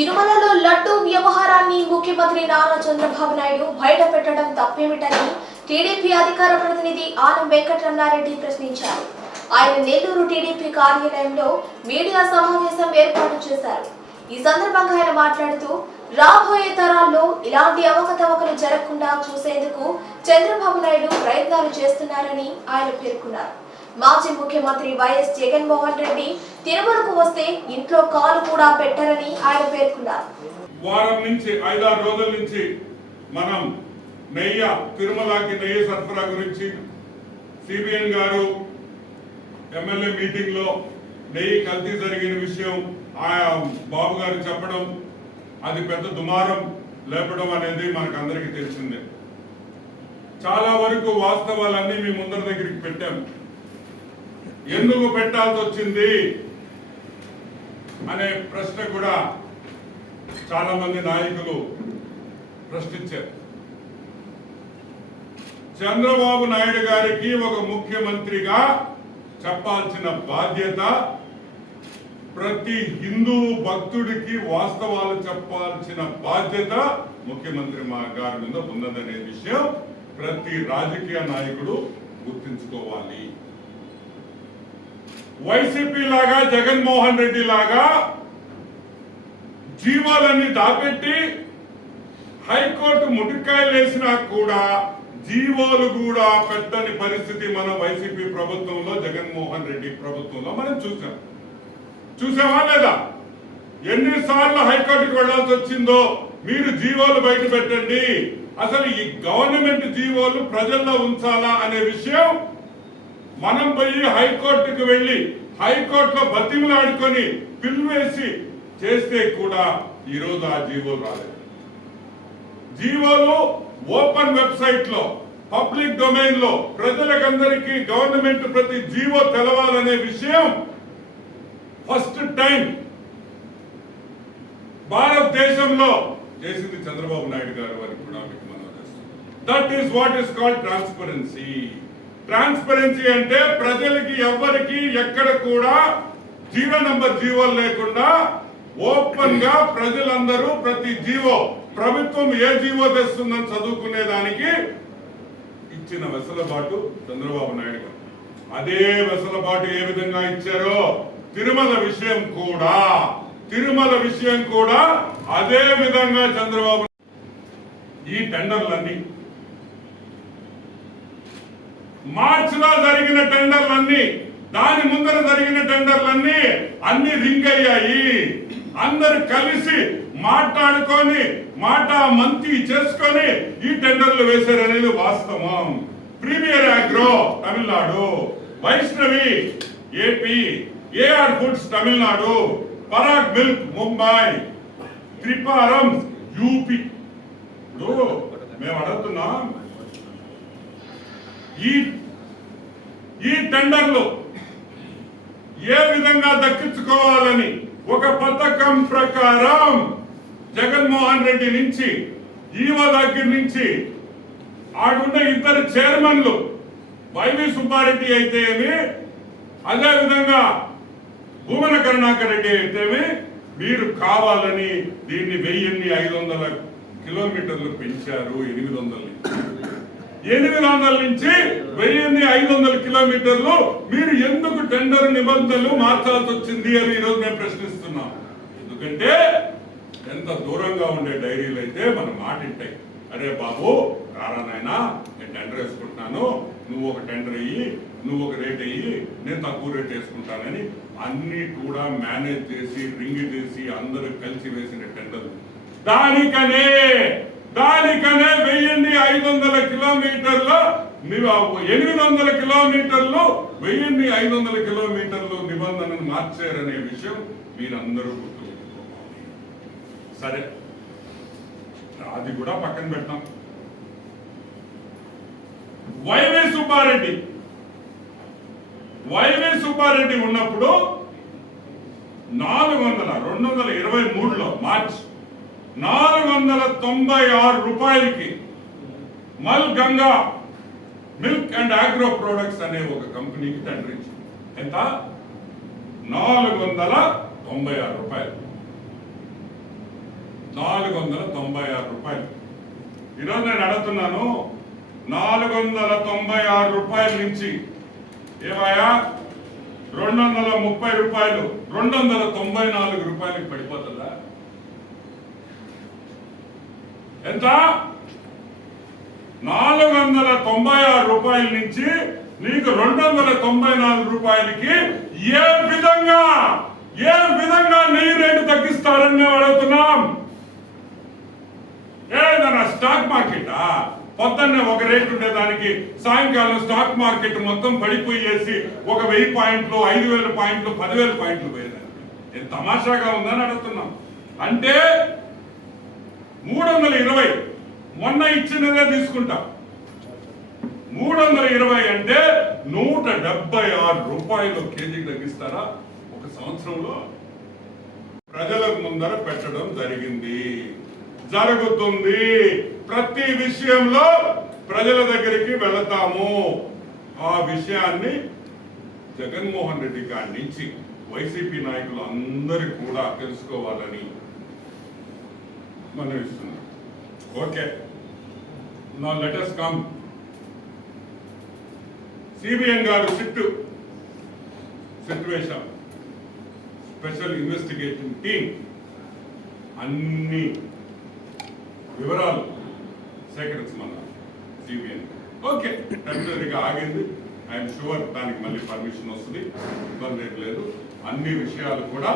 తిరుమలలో లడ్డూ వ్యవహారాన్ని ముఖ్యమంత్రి నారా చంద్రబాబు నాయుడు బయట పెట్టడం తప్పేమిటని టీడీపీ అధికార ప్రతినిధి ఆనం వెంకటరమణారెడ్డి ప్రశ్నించారు. ఆయన నెల్లూరు టీడీపీ కార్యాలయంలో మీడియా సమావేశం ఏర్పాటు చేశారు. ఈ సందర్భంగా ఆయన మాట్లాడుతూ రాబోయే తరాల్లో ఇలాంటి అవకతవకలు జరగకుండా చూసేందుకు చంద్రబాబు నాయుడు ప్రయత్నాలు చేస్తున్నారని ఆయన పేర్కొన్నారు. మాజీ ముఖ్యమంత్రి వైఎస్ జగన్మోహన్ రెడ్డి తిరుమలకు వస్తే ఇంట్లో కాలు కూడా పెట్టరని ఆయన పేర్కొన్నారు. వారం నుంచి ఐదారు రోజుల నుంచి మనం నెయ్య తిరుమలకి నెయ్య సరఫరా గురించి సిబిఎన్ గారు ఎమ్మెల్యే మీటింగ్లో నెయ్యి కల్తీ జరిగిన విషయం ఆయా బాబు గారు చెప్పడం అది పెద్ద దుమారం లేపడం అనేది మనకు అందరికీ తెలిసిందే. చాలా వరకు వాస్తవాలన్నీ మీ ముందరి దగ్గరికి పెట్టాం. ఎందుకు పెట్టాల్సి వచ్చింది? అనే ప్రశ్న కూడా చాలా మంది నాయకులు ప్రశ్నించారు. చంద్రబాబు నాయుడు గారికి ఒక ముఖ్యమంత్రిగా చెప్పాల్సిన బాధ్యత ప్రతి హిందూ భక్తుడికి వాస్తవాలు చెప్పాల్సిన బాధ్యత ముఖ్యమంత్రి మా గారి మీద ఉన్నదనే విషయం ప్రతి రాజకీయ నాయకుడు గుర్తించుకోవాలి. వైసీపీ లాగా జగన్మోహన్ రెడ్డి లాగా జీవాలన్నీ దాపెట్టి హైకోర్టు ముటికాయలు వేసినా కూడా జీవోలు కూడా పెట్టని పరిస్థితి మన వైసీపీ ప్రభుత్వంలో జగన్మోహన్ రెడ్డి ప్రభుత్వంలో మనం చూసాం. చూసామా లేదా? ఎన్నిసార్లు హైకోర్టుకు వెళ్ళాల్సి వచ్చిందో మీరు జీవోలు బయట పెట్టండి. అసలు ఈ గవర్నమెంట్ జీవోలు ప్రజల్లో ఉంచాలా అనే విషయం మనం పోయి హైకోర్టుకు వెళ్ళి హైకోర్టులో బతిమలాడుకొని బిల్లు వేసి చేస్తే కూడా ఈరోజు ఆ జీవో రాలేదు. జీవోలు ఓపెన్ వెబ్సైట్లో పబ్లిక్ డొమైన్లో ప్రజలకందరికీ గవర్నమెంట్ ప్రతి జీవో తెలవాలనే విషయం ఫస్ట్ టైం భారతదేశంలో చేసింది చంద్రబాబు నాయుడు గారు వారికి కూడా మీకు మనం that is what is called transparency transparency అంటే ప్రజలకి ఎవరికి ఎక్కడ కూడా జీరో నంబర్ జీవోలు లేకుండా ఓపెన్గా ప్రజలందరూ ప్రతి జీవో ప్రభుత్వం ఏ జీవో తెస్తుందని చదువుకునే దానికి ఇచ్చిన వెసలుబాటు చంద్రబాబు నాయుడు గారు. అదే వెసలుబాటు ఏ విధంగా ఇచ్చారో తిరుమల విషయం కూడా తిరుమల విషయం కూడా అదే విధంగా చంద్రబాబు ఈ టెండర్లన్నీ మార్చిలో జరిగిన టెండర్లన్నీ దాని ముందర జరిగిన టెండర్లన్నీ అన్ని రింగ్ అయ్యాయి. అందరు కలిసి మాట్లాడుకొని మాట మంతి చేసుకొని ఈ టెండర్లు వేశారనేది వాస్తవం. Premier agro Tamil Nadu. Vaishnavi AP AR foods Tamil Nadu. Parag milk Mumbai. త్రిపారం UP. ఇప్పుడు మేము అడుగుతున్నాం. ఈ ఈ టెండర్లు ఏ విధంగా దక్కించుకోవాలని ఒక పథకం ప్రకారం జగన్మోహన్ రెడ్డి నుంచి ఈవో దగ్గర నుంచి ఆడున్న ఇద్దరు చైర్మన్లు వైవి సుబ్బారెడ్డి అయితే ఏమి అదేవిధంగా భూమన కరుణాకర్ రెడ్డి అయితేమి మీరు కావాలని దీన్ని వెయ్యిన్ని ఐదు వందల కిలోమీటర్లు పెంచారు ఎనిమిది వందలు ఎనిమిది వందల నుంచి వెయ్యిన్ని ఐదు వందల కిలోమీటర్లు మీరు ఎందుకు టెండర్ నిబంధనలు మార్చాల్సి వచ్చింది అని ఈరోజు మేము ప్రశ్నిస్తున్నాం. ఎందుకంటే ఎంత దూరంగా ఉండే డైరీలు అయితే మన మాట వింటాయి అరే బాబు రారా నాయనా నేను టెండర్ వేసుకుంటున్నాను నువ్వు ఒక టెండర్ అయ్యి నువ్వు ఒక రేట్ అయ్యి నేను తక్కువ రేట్ వేసుకుంటానని అన్ని కూడా మేనేజ్ చేసి రింగ్ చేసి అందరూ కలిసి వేసిన టెండర్ దానికనే దానికనే వెయ్యిన్ని ఐదు వందల కిలోమీటర్ల ఎనిమిది వందల కిలోమీటర్లు వెయ్యిన్ని ఐదు వందల కిలోమీటర్లు నిబంధనను మార్చారనే విషయం మీరందరూ గుర్తుపెట్టుకోవాలి. సరే. అది కూడా పక్కన పెట్టాం వైవే సుబ్బారెడ్డి. వైవే సుబ్బారెడ్డి ఉన్నప్పుడు నాలుగు వందల రెండు వందల ఇరవై మూడులో మార్చి నాలుగు వందల తొంభై ఆరు రూపాయలకి మల్ Ganga milk and agro products అనే ఒక కంపెనీకి టెండర్ ఎంత? నాలుగు వందల తొంభై ఆరు రూపాయలు. నాలుగు వందల తొంభై ఆరు రూపాయలు. ఈరోజు నేను అడుగుతున్నాను నాలుగు వందల తొంభై ఆరు రూపాయల నుంచి ఏమయ్యా? రెండు వందల ముప్పై రూపాయలు రెండు వందల తొంభై నాలుగు రూపాయలకి పడిపోతుంది ఎంత? నాలుగు వందల తొంభై ఆరు రూపాయల నుంచి నీకు రెండు వందల తొంభై నాలుగు రూపాయలకి ఏ విధంగా ఏ విధంగా నెయ్యి రేటు తగ్గిస్తారని మేము అడుగుతున్నాం. ఏదన్నా స్టాక్ మార్కెటా? పొద్దున్నే ఒక రేటు ఉండేదానికి సాయంకాలం స్టాక్ మార్కెట్ మొత్తం పడిపోయేసి ఒక వెయ్యి పాయింట్లు ఐదు వేల పాయింట్లు పదివేల పాయింట్లు పోయేదానికి. తమాషాగా ఉందని అడుగుతున్నాం. అంటే మూడు వందల ఇరవై. మొన్న ఇచ్చినదే తీసుకుంటాం. మూడు వందల ఇరవై అంటే నూట డెబ్బై ఆరు రూపాయలు కేజీకి తగ్గిస్తారా? ఒక సంవత్సరంలో ప్రజలకు ముందర పెట్టడం జరిగింది. జరుగుతుంది. ప్రతి విషయంలో ప్రజల దగ్గరికి వెళతాము. ఆ విషయాన్ని జగన్మోహన్ రెడ్డి గారి నుంచి వైసీపీ నాయకులు అందరూ కూడా తెలుసుకోవాలని మనం ఇస్తున్నాం ఓకే నా లెటర్స్ కమ్ సిబిఎన్ గారు SIT situation special investigation team అన్ని వివరాలు సేకరించమన్నారు సిబిఎన్ ఓకే. టెంపరీగా ఆగింది. ఐఎమ్ షూర్ దానికి మళ్ళీ పర్మిషన్ వస్తుంది. ఇబ్బంది లేదు. అన్ని విషయాలు కూడా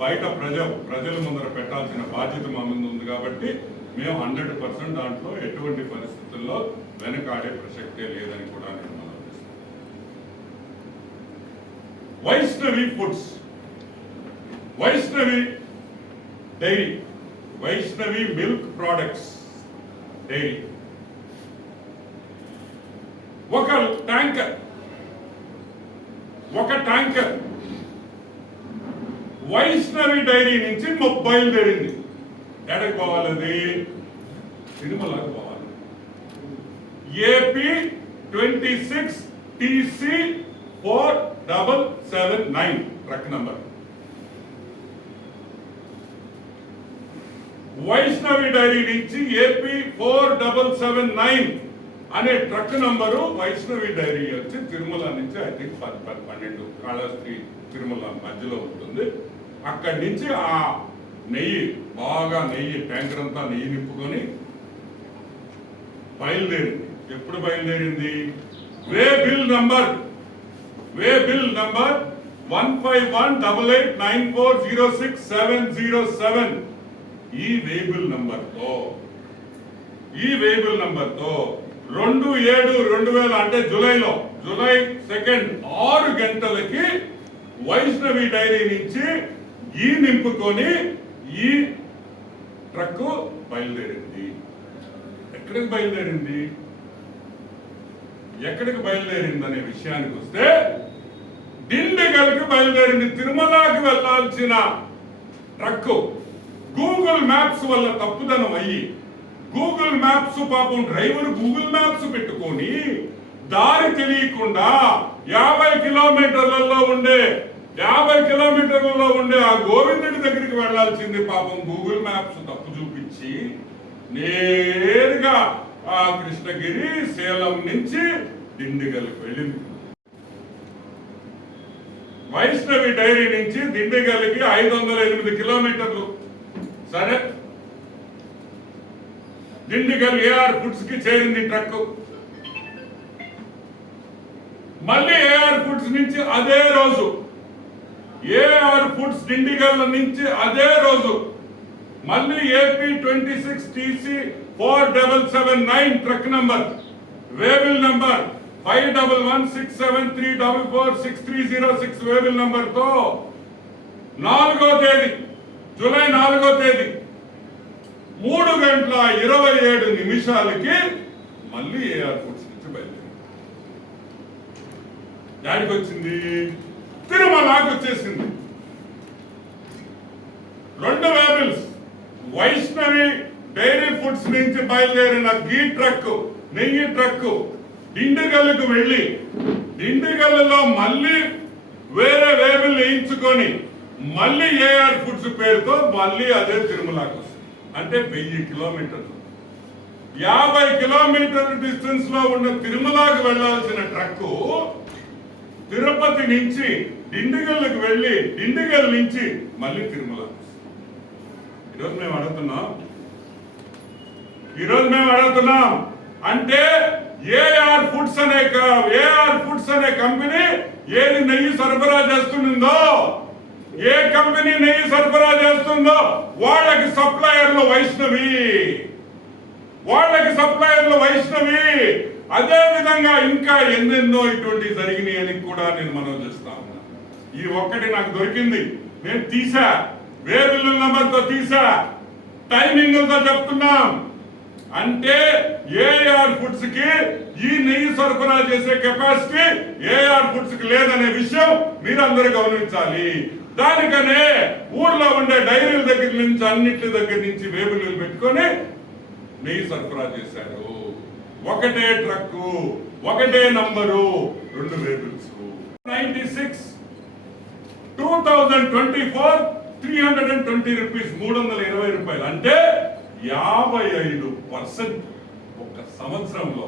బయట ప్రజ ప్రజల ముందర పెట్టాల్సిన బాధ్యత మా ఉంది కాబట్టి మేము హండ్రెడ్ పర్సెంట్ దాంట్లో ఎటువంటి పరిస్థితుల్లో వెనకాడే ప్రసక్తే లేదని కూడా నేను మనం Vaishnavi foods. Vaishnavi dairy. Vaishnavi milk products dairy. ఒక ట్యాంకర్. ఒక ట్యాంకర్. వైష్ణవి డైరీ నుంచి మొ- బయలుదేరింది. ఎక్కడికి పోవాలి అది తిరుమలకు పోవాలి. AP twenty six TC four double seven nine truck number. Vaishnavi dairy నుంచి AP four double seven nine అనే ట్రక్ నంబరు వైష్ణవి డైరీ వచ్చి తిరుమల నుంచి ఐ థింక్ పది పది పన్నెండు కాళహస్తి తిరుమల మధ్యలో ఉంటుంది. అక్కడి నుంచి ఆ నెయ్యి బాగా నెయ్యి ట్యాంకర్ అంతా నెయ్యి నింపుకొని బయలుదేరింది. ఎప్పుడు బయలుదేరింది? Way bill number way bill number one five one double eight nine four zero six seven zero seven. ఈ వేబుల్ నంబర్తో ఈ వేబుల్ నంబర్తో రెండు ఏడు రెండు వేల అంటే జూలైలో జూలై సెకండ్ ఆరు గంటలకి వైష్ణవి డైరీ నుంచి ఈ నింపుకొని ఈ ట్రక్ బయలుదేరింది. ఎక్కడికి బయలుదేరింది? ఎక్కడికి బయలుదేరింది అనే విషయానికి వస్తే దిండిగల్కి బయలుదేరింది. తిరుమలకి వెళ్ళాల్సిన ట్రక్ గూగుల్ మ్యాప్స్ వల్ల తప్పుదనం అయ్యి గూగుల్ మ్యాప్స్ పాపం డ్రైవర్ గూగుల్ మ్యాప్స్ పెట్టుకొని దారి తెలియకుండా యాభై కిలోమీటర్లలో ఉండే యాభై కిలోమీటర్లలో ఉండే ఆ గోవిందుడి దగ్గరికి వెళ్ళాల్సింది పాపం గూగుల్ మ్యాప్స్ తప్పు చూపించి నేరుగా ఆ కృష్ణగిరి సేలం నుంచి దిండిగల్కి వెళ్ళింది. వైష్ణవి డైరీ నుంచి దిండిగల్కి ఐదు వందల ఎనిమిది కిలోమీటర్లు. సరే. దిండిగల్ ఏఆర్ ఫుడ్స్కి చేరింది ట్రక్ మళ్ళీ ఏఆర్ ఫుడ్స్ నుంచి అదే రోజు ఏఆర్ ఫుడ్స్ డిండిగల్ నుంచి అదే రోజు మళ్ళీ AP twenty six TC four double seven nine truck number waybill number five double one six seven three double four six three zero six waybill నంబర్తో నాలుగో తేదీ జూలై నాలుగో తేదీ మూడు గంటల ఇరవై ఏడు నిమిషాలకి మళ్ళీ ఏఆర్ ఫుడ్స్ నుంచి బయలుదేరి. దానికి వచ్చింది. తిరుమలకి వచ్చేసింది రెండు వేబుల్స్ వైష్ణవి డైరీ ఫుడ్స్ నుంచి బయలుదేరిన గీ ట్రక్ నెయ్యి ట్రక్ దిండుగల్లుకు వెళ్ళి దిండుగల్లులో మళ్ళీ వేరే వేబిల్ వేయించుకొని మళ్ళీ ఏఆర్ ఫుడ్స్ పేరుతో మళ్ళీ అదే తిరుమలకి వస్తుంది. అంటే వెయ్యి కిలోమీటర్లు. యాభై కిలోమీటర్ల డిస్టెన్స్లో ఉన్న తిరుమలకి వెళ్ళాల్సిన ట్రక్కు తిరుపతి నుంచి డిండిగల్కి వెళ్ళి డిండిగల్ నుంచి మళ్ళీ తిరుమల. ఈరోజు మేము అడుగుతున్నాం. ఈరోజు మేము అడుగుతున్నాం అంటే ఏఆర్ ఫుడ్స్ అనే ఏఆర్ ఫుడ్స్ అనే కంపెనీ ఏది నెయ్యి సరఫరా చేస్తుందో ఏ కంపెనీ నెయ్యి సరఫరా చేస్తుందో వాళ్ళకి సప్లయర్లు వైష్ణవి. వాళ్ళకి సప్లయర్లు వైష్ణవి. అదే విధంగా ఇంకా ఎన్నెన్నో ఇటువంటి జరిగినాయి అని కూడా నేను మనం చేస్తా ఉన్నా. ఈ ఒక్కటి నాకు దొరికింది. నేను తీసా. వేరుల నెంబర్తో తీసా. టైమింగ్లతో చెప్తున్నాం. అంటే ఏఆర్ ఫుడ్స్కి ఈ నెయ్యి సరఫరా చేసే కెపాసిటీ ఏఆర్ ఫుడ్స్కి లేదనే విషయం మీరందరూ గమనించాలి. దానికనే ఊర్లో ఉండే డైరీల దగ్గర నుంచి అన్నిటి దగ్గర నుంచి వేబులు పెట్టుకొని నెయ్యి సరఫరా చేశారు. ఒకటే ట్రక్కు ఒకటే నంబరు రెండు waybills. Ninety six two thousand twenty four three hundred and twenty rupees మూడు వందల ఇరవై రూపాయలు. అంటే యాభై ఐదు పర్సెంట్ ఒక సంవత్సరంలో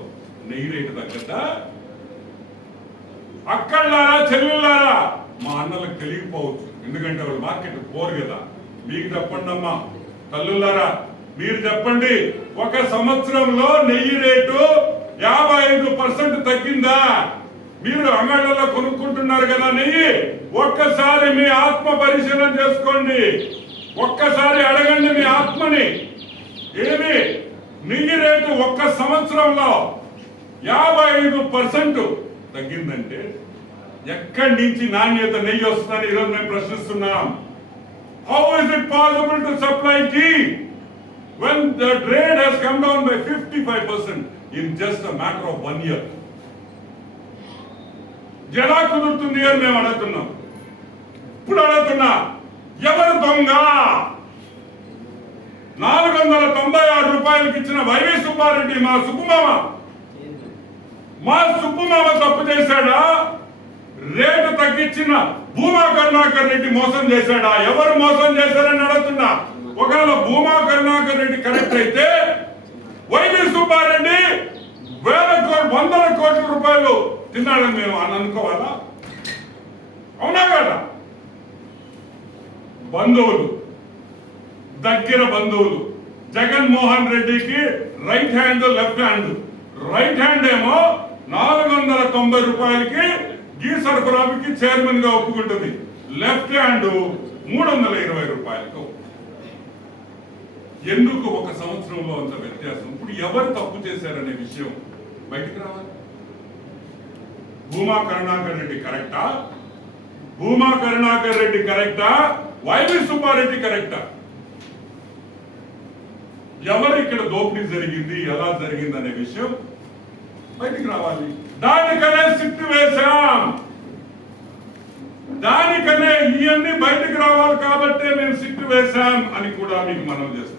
నెయ్యి రేటు తగ్గట అక్కళ్ళారా చెల్లెళ్ళారా మా అన్నలకు తెలియకపోవచ్చు. ఎందుకంటే వాళ్ళు మార్కెట్ పోరు కదా. మీకు చెప్పండి అమ్మా తల్లులారా మీరు చెప్పండి ఒక సంవత్సరంలో నెయ్యి రేటు యాభై ఐదు పర్సెంట్ తగ్గిందా? మీరు అంగళ్ళలో కొనుక్కుంటున్నారు కదా నెయ్యి ఒక్కసారి మీ ఆత్మ పరిశీలన చేసుకోండి. ఒక్కసారి అడగండి మీ ఆత్మని. ఏమి? నెయ్యి రేటు ఒక్క సంవత్సరంలో యాభై ఐదు పర్సెంట్ తగ్గిందంటే ఎక్కడి నుంచి నాణ్యత నెయ్యి వస్తుందని ఈరోజు మేము ప్రశ్నిస్తున్నాం. How is it possible to supply tea when the trade has come down by 55% in just a matter of one year. ఎలా కుదురుతుంది అని మేము అడుగుతున్నాం. ఇప్పుడు అడుగుతున్నా ఎవరు దొంగ? నాలుగు వందల తొంభై ఆరు రూపాయలకి ఇచ్చిన వైవి సుబ్బారెడ్డి మా సుబ్బుమామ. మా సుబ్బుమామ తప్పు చేశాడా? రేటు తగ్గించిన భూమా కరుణాకర్ రెడ్డి మోసం చేశాడా? ఎవరు మోసం చేశారని అడుగుతున్నా. ఒకవేళ భూమా కరుణాకర్ రెడ్డి కరెక్ట్ అయితే వైవి సుబ్బారెడ్డి వేల కోట్ల వందల కోట్ల రూపాయలు తిన్నాడని మేము అని అనుకోవాలా? అవునా కదా? బంధువులు దగ్గర బంధువులు జగన్మోహన్ రెడ్డికి right hand left hand right hand ఏమో నాలుగు వందల తొంభై రూపాయలకి గీ సరఫరాకి చైర్మన్గా ఒప్పుకుంటుంది. లెఫ్ట్ హ్యాండ్ మూడు వందల ఇరవై రూపాయలకు. ఎందుకు ఒక సంవత్సరంలో అంత వ్యత్యాసం? ఇప్పుడు ఎవరు తప్పు చేశారనే విషయం బయటికి రావాలి. భూమా కరుణాకర్ రెడ్డి కరెక్టా? భూమా కరుణాకర్ రెడ్డి కరెక్టా? వైవి సుబ్బారెడ్డి కరెక్టా? ఎవరు ఇక్కడ దోపిడీ జరిగింది ఎలా జరిగింది అనే విషయం బయటికి రావాలి. దానికనే సిట్ వేశాం. దానికనే ఇవన్నీ బయటికి రావాలి కాబట్టే మేము సిట్ వేశాం అని కూడా మీకు మనం చేస్తాం.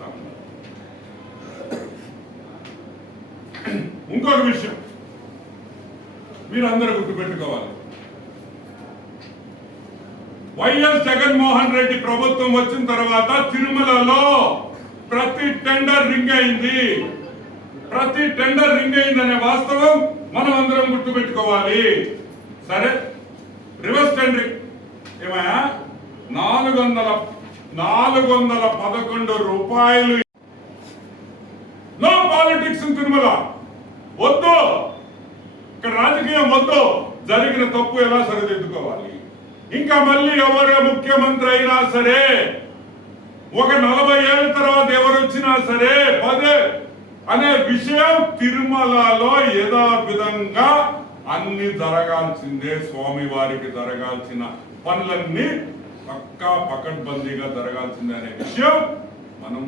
ఇంకొక విషయం. మీరందరూ గుర్తుపెట్టుకోవాలి. వైఎస్ జగన్మోహన్ రెడ్డి ప్రభుత్వం వచ్చిన తర్వాత తిరుమలలో ప్రతి టెండర్ రింగ్ అయింది. ప్రతి టెండర్ రింగ్ అయిందనే వాస్తవం మనం అందరం గుర్తుపెట్టుకోవాలి. సరే రివర్స్ టెండరింగ్ ఏమయ్యా? నాలుగు వందల నాలుగు వందల పదకొండు రూపాయలు. No politics Tirumala. వద్దు! ఇక్కడ రాజకీయం వద్దు! జరిగిన తప్పు ఎలా సరిదిద్దుకోవాలి? ఇంకా మళ్ళీ ఎవరే ముఖ్యమంత్రి అయినా సరే ఒక నలభై ఏళ్ళ తర్వాత ఎవరు వచ్చినా సరే పదే! అనే విషయం తిరుమలలో యథా విధంగా అన్ని జరగాల్సిందే స్వామి వారికి జరగాల్సిన పనులన్నీ పక్కా పకడ్బందీగా జరగాల్సిందే అనే విషయం మనం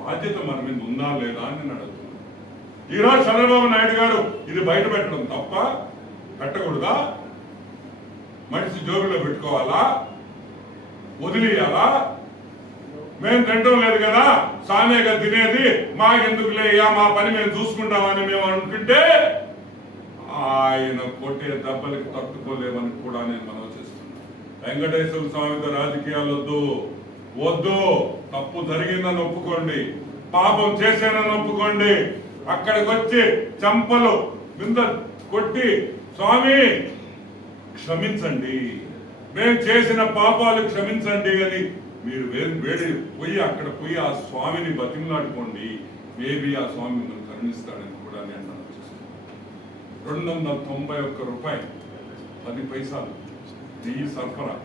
బాధ్యత మన మీద ఉందా లేదా అని నేను ఈరోజు చంద్రబాబు నాయుడు గారు ఇది బయట పెట్టడం తప్ప పెట్టకూడదా? మనిషి జోబులో పెట్టుకోవాలా? వదిలేయాలా? మేము తింటం లేదు కదా? సామేగా తినేది మాకెందుకులే? ఇక మా పని మేము చూసుకుంటామని మేము అనుకుంటే ఆయన కొట్టే దెబ్బలకి తట్టుకోలేమని కూడా నేను మనం చేస్తున్నాను. వెంకటేశ్వర స్వామితో రాజకీయాలు వద్దు. వద్దు. తప్పు జరిగిందని ఒప్పుకోండి. పాపం చేశానని ఒప్పుకోండి. అక్కడికి వచ్చి చంపలు బింద కొట్టి స్వామి క్షమించండి. మేము చేసిన పాపాలు క్షమించండి అని మీరు వేడి పోయి అక్కడ పోయి ఆ స్వామిని బతిమలాడుకోండి. మేబీ ఆ స్వామి మిమ్మల్ని కరుణిస్తాడని కూడా నేను రెండు వందల తొంభై ఒక్క రూపాయలు పది పైసలు నెయ్యి సరఫరా.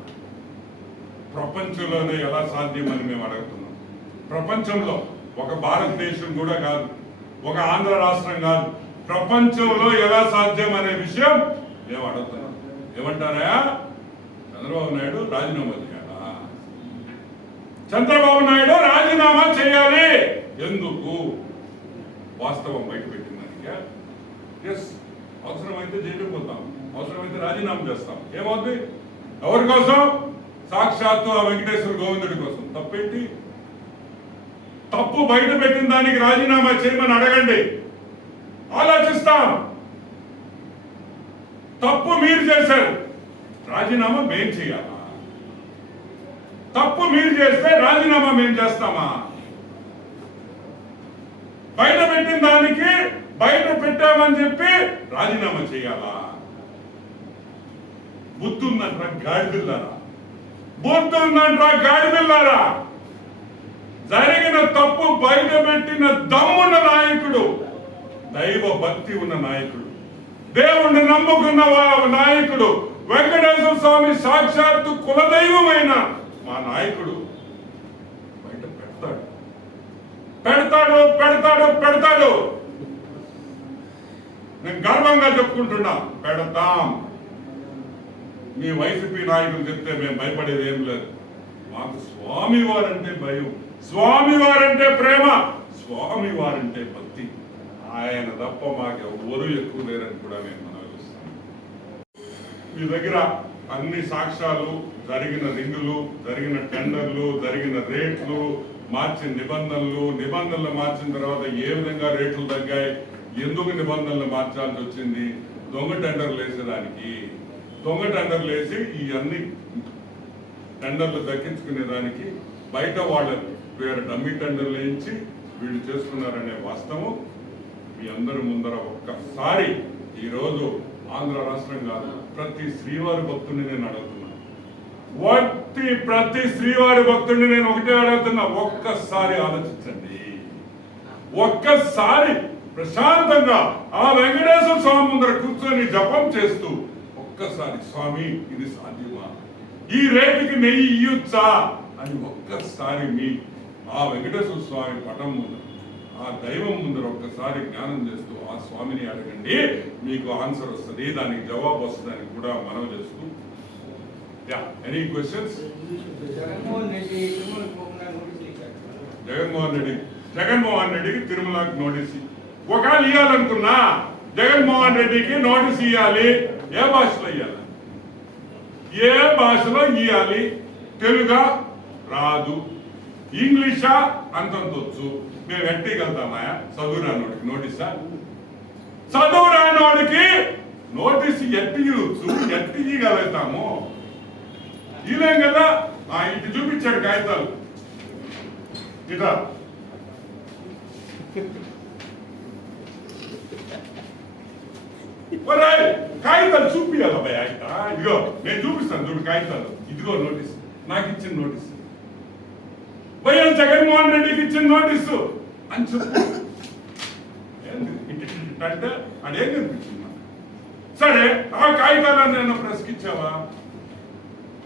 ప్రపంచంలోనే ఎలా సాధ్యమని మేము అడుగుతున్నాం. ప్రపంచంలో ఒక భారతదేశం కూడా కాదు. ఒక ఆంధ్ర రాష్ట్రం కాదు. ప్రపంచంలో ఎలా సాధ్యం అనే విషయం మేము అడుగుతున్నాం. ఏమంటారా? చంద్రబాబు నాయుడు రాజీనామా చేయాలా? చంద్రబాబు నాయుడు రాజీనామా చేయాలి. ఎందుకు? వాస్తవం బయట పెట్టిందానికే ఎస్ అవసరమైతే చేయకపోతాం పోతాం. అవసరమైతే రాజీనామా చేస్తాం. ఏమవుతుంది ఎవరి కోసం? సాక్షాత్తు ఆ వెంకటేశ్వర గోవిందుడి కోసం. తప్పేంటి? తప్పు బయట పెట్టిన దానికి రాజీనామా చేయమని అడగండి. ఆలోచిస్తాం. తప్పు మీరు చేశారు. రాజీనామా మేం చేయాలా? తప్పు మీరు చేస్తే రాజీనామా మేం చేస్తామా? బయట పెట్టిన దానికి బయట పెట్టామని చెప్పి రాజీనామా చేయాలా? బుద్ధుందంట్రా గాడిదిల్లారా? బుద్ధుందంట్రా గాడిదిల్లారా? జరిగిన తప్పు బయటపెట్టిన దమ్మున్న నాయకుడు దైవ భక్తి ఉన్న నాయకుడు దేవుణ్ణి నమ్ముకున్న నాయకుడు వెంకటేశ్వర స్వామి సాక్షాత్తు కులదైవమైన మా నాయకుడు బయట పెడతాడు. పెడతాడు పెడతాడు పెడతాడు. నేను గర్వంగా చెప్పుకుంటున్నా పెడతాం. మీ వైసీపీ నాయకులు చెప్తే మేము భయపడేది ఏం లేదు. మాకు స్వామి వారంటే భయం. స్వామి వారంటే ప్రేమ స్వామి వారంటే భక్తి. ఆయన తప్ప మాకు ఎవరు ఎక్కువ లేరని కూడా నేను మనవిస్తాను మీ దగ్గర అన్ని సాక్ష్యాలు జరిగిన రింగులు జరిగిన టెండర్లు జరిగిన రేట్లు మార్చిన నిబంధనలు నిబంధనలు మార్చిన తర్వాత ఏ విధంగా రేట్లు తగ్గాయి ఎందుకు నిబంధనలు మార్చాల్సి వచ్చింది దొంగ టెండర్లు వేసేదానికి దొంగ టెండర్లు వేసి ఈ అన్ని టెండర్లు దక్కించుకునే దానికి బయట వాళ్ళని పేరు డమ్మి టెండర్లు వేయించి వీళ్ళు చేస్తున్నారనే వాస్తవం మీ అందరి ముందర ఒక్కసారి ఈరోజు ఆంధ్ర రాష్ట్రం కాదు ప్రతి శ్రీవారి భక్తుడిని నేను అడుగుతున్నాను. వట్టి ప్రతి శ్రీవారి భక్తుడిని నేను ఒకటే అడుగుతున్నా ఒక్కసారి ఆలోచించండి. ఒక్కసారి ప్రశాంతంగా ఆ వెంకటేశ్వర స్వామి ముందర కూర్చొని జపం చేస్తూ ఒక్కసారి స్వామి ఇది సాధ్యమా? ఈ రేటుకి నెయ్యి ఇయ్యొచ్చా? అని ఒక్కసారి మీ ఆ వెంకటేశ్వర స్వామి పటం ముందర ఆ దైవం ముందర ఒక్కసారి జ్ఞానం చేస్తూ ఆ స్వామిని అడగండి మీకు ఆన్సర్ వస్తుంది దానికి జవాబు వస్తుందని కూడా మనవి చేస్తూ. Yeah any questions Jaganmohan Reddy Jaganmohan Reddy Jaganmohan రెడ్డికి తిరుమలకు నోటీస్ ఒకవేళ ఇవ్వాలనుకున్నా జగన్మోహన్ రెడ్డికి నోటీస్ ఇవ్వాలి ఏ భాషలో ఇవ్వాలి ఏ భాషలో ఇవ్వాలి తెలుగా? రాదు. ఇంగ్లీషా? అంతంత వచ్చు మేము వెళ్తామాయా చదువు రానోడికి నోటీసా? చదువు రానోడికి నోటీస్ ఎట్టి ఇవ్వచ్చు ఎట్టి ఇవ్వగలుగుతాము ఇలేం కదా? ఆ, ఇంటి చూపించాడు కాగితాలు. ఇట్లా కాగితాలు చూపియాలి అబ్బాయి ఆయన ఇదిగో నేను చూపిస్తాను చూడు కాగితాలు. ఇదిగో నోటీస్. నాకు ఇచ్చిన నోటీస్. వైఎస్ జగన్మోహన్ రెడ్డికి ఇచ్చిన నోటీసు. అని చెప్పు. ఏంది? ఇట్ అంటే అదేం కనిపించింది? సరే ఆ కాగితాలను నేను ప్రెస్కి ఇచ్చావా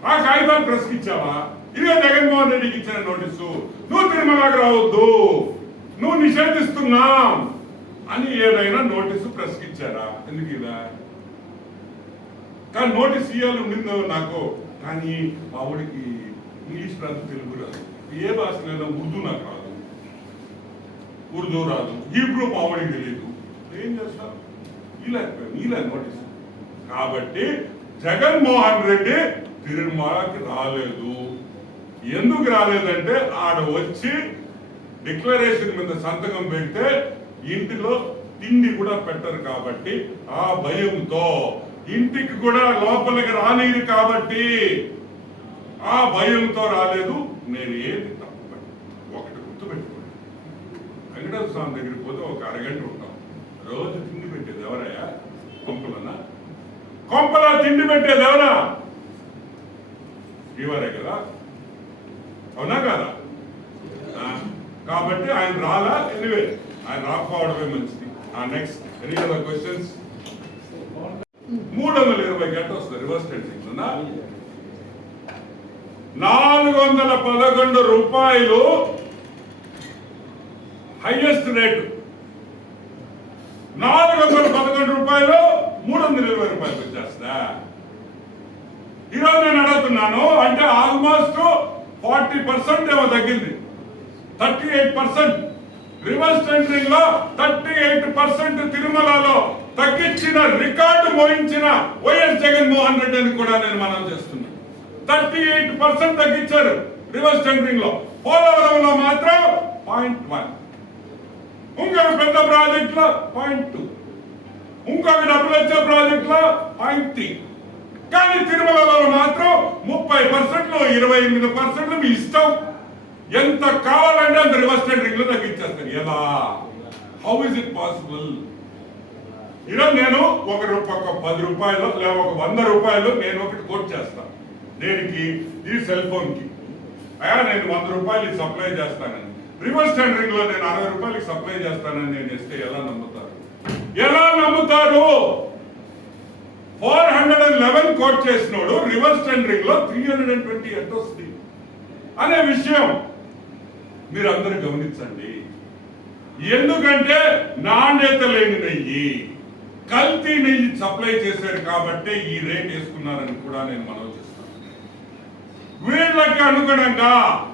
ఆ కాగితాలు ప్రెస్కి ఇచ్చావా ఇదిగో జగన్మోహన్ రెడ్డికి ఇచ్చిన నోటీసు. నువ్వు తిరుమలకు రావద్దు. నువ్వు నిషేధిస్తున్నాం అని ఏదైనా నోటీసు ప్రెస్కి ఇచ్చారా ఎందుకు ఇలా? కానీ నోటీస్ ఇవ్వాలి ఉండిందో నాకు? కానీ ఆవిడికి ఇంగ్లీష్ రాదు తెలుగు రాదు. ఏ భాష లేదా ఉర్దూ నాకు రాదు ఉర్దూ రాదు. హీబ్రూ మావిడికి తెలియదు ఏం చేస్తాం? ఇలా ఇలా నోటీస్ కాబట్టి జగన్మోహన్ రెడ్డి తిరుమలకి రాలేదు. ఎందుకు రాలేదంటే ఆడ వచ్చి డిక్లరేషన్ మీద సంతకం పెడితే ఇంటిలో తిండి కూడా పెట్టరు కాబట్టి ఆ భయంతో ఇంటికి కూడా లోపలికి రానిది కాబట్టి ఆ భయంతో రాలేదు. నేను ఏది తప్పు ఒకటి గుర్తుపెట్టుకోండి. వెంకటేశ్వర స్వామి దగ్గరికి పోతే ఒక అరగంట ఉంటాం. రోజు తిండి పెట్టేది ఎవరయ్యా? కొంపలన్నా కొంపలా తిండి పెట్టేది ఎవరా? శ్రీవారే కదా? అవునా కదా? కాబట్టి ఆయన రాలా? ఎనివే ఆయన రాకపోవడమే మంచిది. ఆ నెక్స్ట్ ఎనీ అదర్ క్వశ్చన్స్ మూడు వందల ఇరవై గంట వస్తుంది. రివర్స్ టెన్సింగ్ ఉందా? నాలుగు వందల పదకొండు రూపాయలు హైయెస్ట్ రేటు నాలుగు వందల పదకొండు రూపాయలు మూడు వందల ఇరవై రూపాయలు వచ్చేస్తా. ఈరోజు నేను అడుగుతున్నాను అంటే ఆల్మోస్ట్ ఫార్టీ పర్సెంట్ ఏమో తగ్గింది. థర్టీ ఎయిట్ పర్సెంట్ రివర్స్ టెండరింగ్లో థర్టీ ఎయిట్ పర్సెంట్ తిరుమలలో తగ్గించిన రికార్డు మోయించిన వైఎస్ జగన్మోహన్ రెడ్డి అని కూడా నేను మనం చేస్తున్నాను థర్టీ ఎయిట్ పర్సెంట్ తగ్గించారు రివర్స్ టెండరింగ్లో. పోలవరంలో మాత్రం పాయింట్ వన్ ఇంకొక పెద్ద ప్రాజెక్ట్లో పాయింట్ టూ ఇంకొక డబ్బులు వచ్చే ప్రాజెక్ట్లో పాయింట్ త్రీ కానీ తిరుమలలో మాత్రం ముప్పై పర్సెంట్లు ఇరవై ఎనిమిది పర్సెంట్లు మీ ఇష్టం. ఎంత కావాలంటే అంత రివర్స్ టెండరింగ్లో తగ్గించేస్తారు. ఎలా? హౌ ఇస్ ఇట్ పాసిబుల్ ఈరోజు నేను ఒక రూపాయి ఒక పది రూపాయలు లేదా ఒక వంద రూపాయలు నేను ఒకటి కోట్ చేస్తాను దేనికి ఈ సెల్ ఫోన్కి అయ్యా నేను వంద రూపాయలు సప్లై చేస్తానని. రివర్స్ టెండరింగ్లో నేను అరవై రూపాయలకి సప్లై చేస్తానని నేను ఇస్తే ఎలా నమ్ముతారు? ఎలా నమ్ముతారు? Four hundred and eleven quote చేసినోడు రివర్స్ టెండరింగ్లో త్రీ హండ్రెడ్ అండ్ ట్వంటీ ఎంత వస్తుంది? అనే విషయం మీరు అందరూ గమనించండి. ఎందుకంటే నాణ్యత లేని నెయ్యి కల్తీ నెయ్యి సప్లై చేశారు కాబట్టి ఈ రేట్ వేసుకున్నారని కూడా నేను మనవి వీళ్ళకి అనుగుణంగా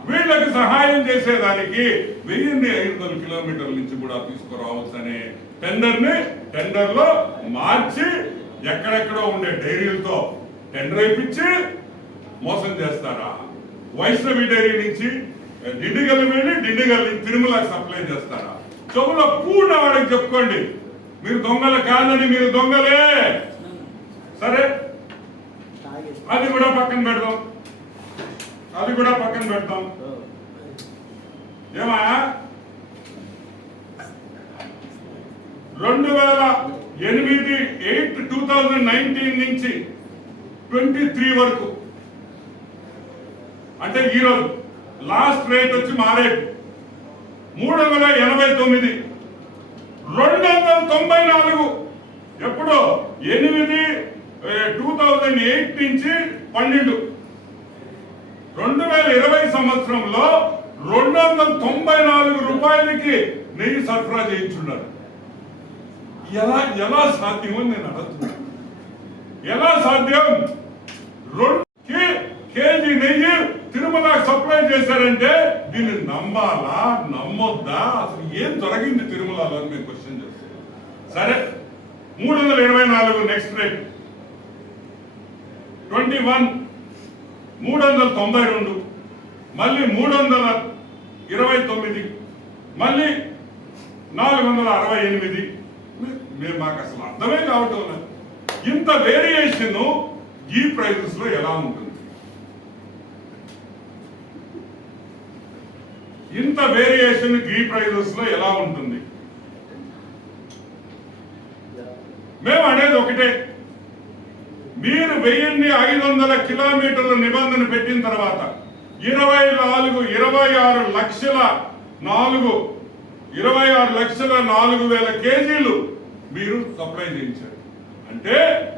వీళ్ళకి సహాయం చేసేదానికి వెయ్యిన్ని ఐదు వందల కిలోమీటర్ల నుంచి కూడా తీసుకురావచ్చు అనే టెండర్ని టెండర్లో మార్చి ఎక్కడెక్కడో ఉండే డైరీలతో టెండర్ ఇప్పించి మోసం చేస్తారా? వైష్ణవి డైరీ నుంచి డిండిగల్ వెళ్ళి డిండిగల్ తిరుమలకి సప్లై చేస్తారా? చెవులో పూట వాడికి చెప్పుకోండి. మీరు దొంగలు కాదని మీరు దొంగలే. సరే? అది కూడా పక్కన పెడదాం. అది కూడా పక్కన పెడతాం. ఏమా? రెండు వేల ఎనిమిది ఎయిట్ టూ థౌజండ్ నైన్టీన్ నుంచి ట్వంటీ త్రీ వరకు. అంటే ఈరోజు లాస్ట్ రేట్ వచ్చి మా రేట్ మూడు వందల ఎనభై తొమ్మిది. రెండు వందల తొంభై నాలుగు. ఎప్పుడో? ఎనిమిది టూ థౌజండ్ ఎయిట్ నుంచి పన్నెండు. రెండు వేల ఇరవై సంవత్సరంలో రెండు వందల తొంభై నాలుగు రూపాయలకి నెయ్యి సరఫరా చేయించున్నారు. ఎలా ఎలా సాధ్యమో నేను అడుగుతున్నాను. ఎలా సాధ్యం? రెండు కే- కేజీ నెయ్యి తిరుమల సప్లై చేశారంటే దీన్ని నమ్మాలా నమ్మొద్దా? అసలు ఏం జరిగింది తిరుమలలో అని మేము క్వశ్చన్ చేస్తాం సరే మూడు వందల ఇరవై నాలుగు నెక్స్ట్ రేట్. ట్వంటీ వన్ మూడు వందల తొంభై రెండు మళ్ళీ మూడు వందల ఇరవై తొమ్మిది మళ్ళీ నాలుగు వందల అరవై ఎనిమిది. మేము మాకు అసలు అర్థమే కావటం లేదు. ఇంత వేరియేషన్ ఈ ప్రైజెస్లో ఎలా ఉంటుంది? ఇంత వేరియేషన్ ఈ ప్రైజెస్లో ఎలా ఉంటుంది? మేము అనేది ఒకటే. మీరు వెయ్యిన్ని ఐదు వందల కిలోమీటర్ల నిబంధన పెట్టిన తర్వాత ఇరవై నాలుగు ఇరవై ఆరు లక్షల నాలుగు ఇరవై ఆరు లక్షల నాలుగు వేల కేజీలు మీరు సప్లై చేయించారు. అంటే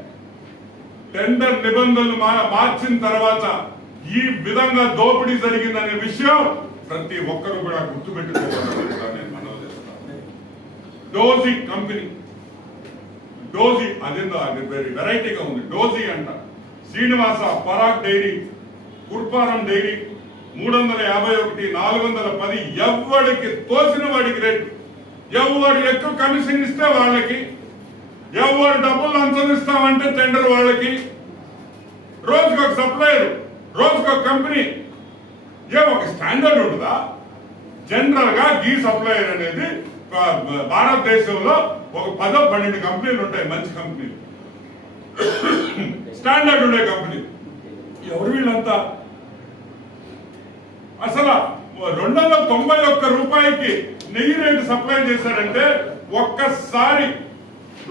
టెండర్ నిబంధనలు మా- మార్చిన తర్వాత ఈ విధంగా దోపిడీ జరిగిందనే విషయం ప్రతి ఒక్కరు కూడా గుర్తుపెట్టుకోవాలని కూడా నేను మనవి చేస్తాను. Doji company. డోజీ అదేందో అది వెరీ వెరైటీగా ఉంది. డోజీ అంట. శ్రీనివాస పరాగ్ డైరీ కుర్పారం డైరీ మూడు వందల యాభై ఒకటి నాలుగు వందల పది ఎవడికి తోసిన వాడికి రేటు ఎవరు ఎక్కువ కమిషన్ ఇస్తే వాళ్ళకి ఎవరు డబ్బులు అంచనిస్తామంటే టెండర్ వాళ్ళకి రోజుకొక ఒక సప్లయర్ రోజుకొక ఒక కంపెనీ ఏ ఒక స్టాండర్డ్ ఉంటుందా? జనరల్గా గీ సప్లయర్ అనేది భారతదేశంలో ఒక పదో పన్నెండు కంపెనీలు ఉంటాయి మంచి కంపెనీలు. స్టాండర్డ్ ఉండే కంపెనీ ఎవరు వీళ్ళంతా? అసలు రెండు వందల తొంభై ఒక్క రూపాయికి నెయ్యి రేటు సప్లై చేశారంటే ఒక్కసారి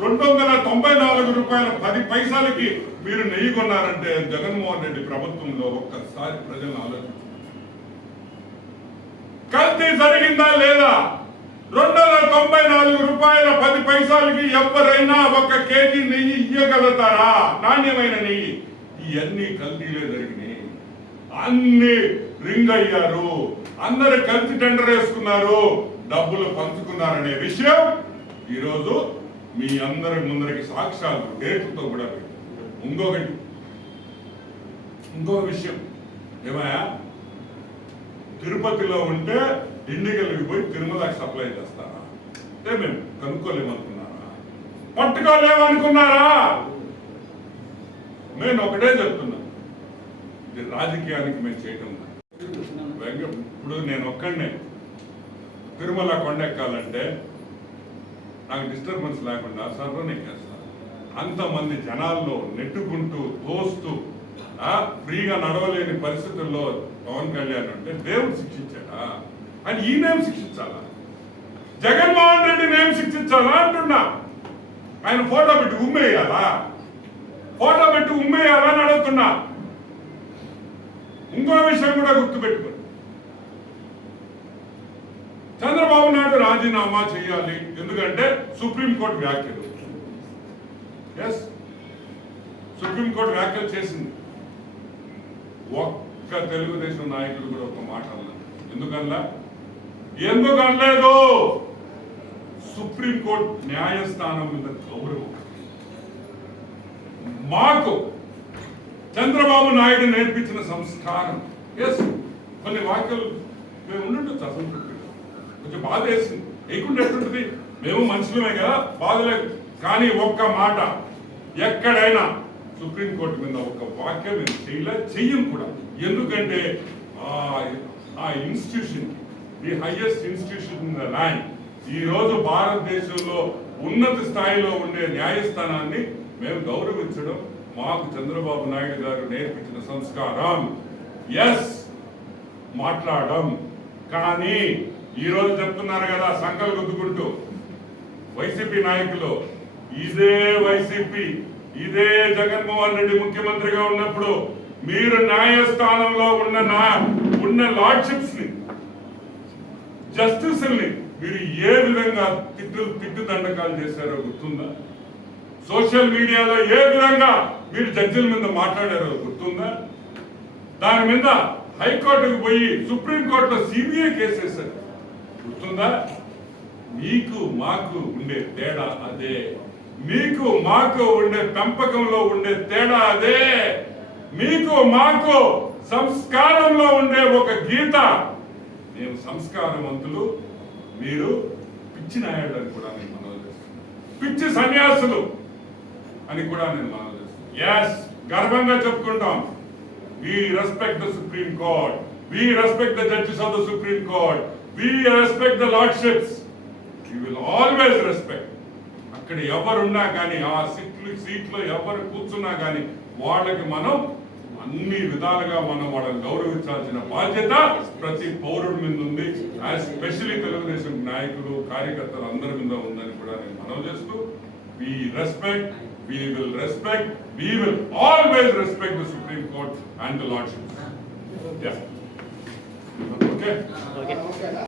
రెండు వందల తొంభై నాలుగు రూపాయల పది పైసలకి మీరు నెయ్యి కొన్నారంటే జగన్మోహన్ రెడ్డి ప్రభుత్వంలో ఒక్కసారి ప్రజలను ఆలోచించారు కల్తీ జరిగిందా లేదా? రెండు వందల తొంభై నాలుగు రూపాయల పది పైసలకి ఎవరైనా ఒక కేజీ నెయ్యి ఇవ్వగలుగుతారా నాణ్యమైన నెయ్యి. ఇవన్నీ కల్తీలే జరిగినాయి. అన్ని రింగ్ అయ్యారు. అందరు కలిసి టెండర్ వేసుకున్నారు. డబ్బులు పంచుకున్నారనే విషయం ఈరోజు మీ అందరి ముందరికి సాక్ష్యాలు డేట్లతో కూడా ఇంకొకటి. ఇంకొక విషయం. ఏమయ్యా? తిరుపతిలో ఉంటే ఇండిగల్కి పోయి తిరుమలకి సప్లై చేస్తారా? అంటే మేము కనుక్కోలేమనుకున్నారా? పట్టుకోలేమనుకున్నారా? నేను ఒకటే చెప్తున్నా. ఇది రాజకీయానికి మేము చేయటం ఇప్పుడు నేను ఒక్కడనే. తిరుమల కొండ ఎక్కాలంటే నాకు డిస్టర్బెన్స్ లేకుండా సర్వన్ ఎక్కేస్తాను అంతమంది జనాల్లో నెట్టుకుంటూ తోస్తూ ఆ, ఫ్రీగా నడవలేని పరిస్థితుల్లో పవన్ కళ్యాణ్ అంటే దేవుడు శిక్షించాడా? అని ఈయనేం శిక్షించాలా? జగన్మోహన్ రెడ్డి నేమ్ శిక్షించాలా అంటున్నా. ఆయన ఫోటో పెట్టి ఉమ్మేయాలా? ఫోటో పెట్టి ఉమ్మేయాలా అని అడుగుతున్నా. ఇంకో విషయం కూడా గుర్తుపెట్టుకోండి చంద్రబాబు నాయుడు రాజీనామా చేయాలి. ఎందుకంటే సుప్రీంకోర్టు వ్యాఖ్యలు. ఎస్ సుప్రీంకోర్టు వ్యాఖ్యలు చేసింది. ఒక్క తెలుగుదేశం నాయకుడు కూడా ఒక మాట అన్నారు ఎందుకల్లా ఎందుకు అనలేదు సుప్రీంకోర్టు న్యాయస్థానం మీద గౌరవం. మాకు చంద్రబాబు నాయుడు నేర్పించిన సంస్కారం. ఎస్ కొన్ని వాక్యాలు మేము ఉండుండొచ్చు అసంతృప్తిగా కొంచెం బాధ వేసింది. వేయకుండా ఎట్టుంటుంది మేము మనుషులమే కదా బాధలేదు కానీ ఒక్క మాట ఎక్కడైనా సుప్రీంకోర్టు మీద ఒక వాక్యం మేము చేయలే చెయ్యం కూడా. ఎందుకంటే ఆ- ఆ institution the highest institution in the land ఈ రోజు భారతదేశంలో ఉన్నత స్థాయిలో ఉండే న్యాయస్థానాన్ని మేము గౌరవించడం మాకు చంద్రబాబు నాయుడు గారు నేర్పించిన సంస్కారం. ఎస్ మాట్లాడడం. కానీ ఈ రోజు చెప్తున్నారు కదా సంకలు గుద్దుకుంటూ. వైసీపీ నాయకులు ఇదే వైసీపీ ఇదే జగన్మోహన్ రెడ్డి ముఖ్యమంత్రిగా ఉన్నప్పుడు మీరు న్యాయస్థానంలో ఉన్న నా ఉన్న లార్డ్షిప్స్ని జస్టిస్ని మీరు ఏ విధంగా తిట్టు తిట్టు దండకాలు చేశారో గుర్తుందా? సోషల్ మీడియాలో ఏ విధంగా మీరు జడ్జిల మీద మాట్లాడారో గుర్తుందా? దాని మీద హైకోర్టుకు పోయి సుప్రీంకోర్టులో సిబిఐ కేసు వేశారు గుర్తుందా? మీకు మాకు ఉండే తేడా అదే. మీకు మాకు ఉండే పెంపకంలో ఉండే తేడా అదే. మీకు మాకు సంస్కారంలో ఉండే ఒక గీత మేము సంస్కారవంతులు మీరు పిచ్చి నాయుడు అని కూడా నేను మనవి చేస్తున్నాను. పిచ్చి సన్యాసులు అని కూడా నేను మనవి చేస్తున్నాను. ఎస్ గర్వంగా చెప్పుకుంటాం. We respect the supreme court we respect the judges of the supreme court we respect the lordships you will always respect అక్కడ ఎవరున్నా కానీ ఆ సీట్లు సీట్లో ఎవరు కూర్చున్నా కానీ వాళ్ళకి మనం అన్ని విధాలుగా మనం వాళ్ళని గౌరవించాల్సిన బాధ్యత ప్రతి పౌరుడి మీద ఉంది. ఎస్పెషలీ తెలుగుదేశం నాయకులు కార్యకర్తలు అందరి మీద ఉందని కూడా నేను మనం చేస్తూ we respect we will respect we will always respect the supreme court and the lordship okay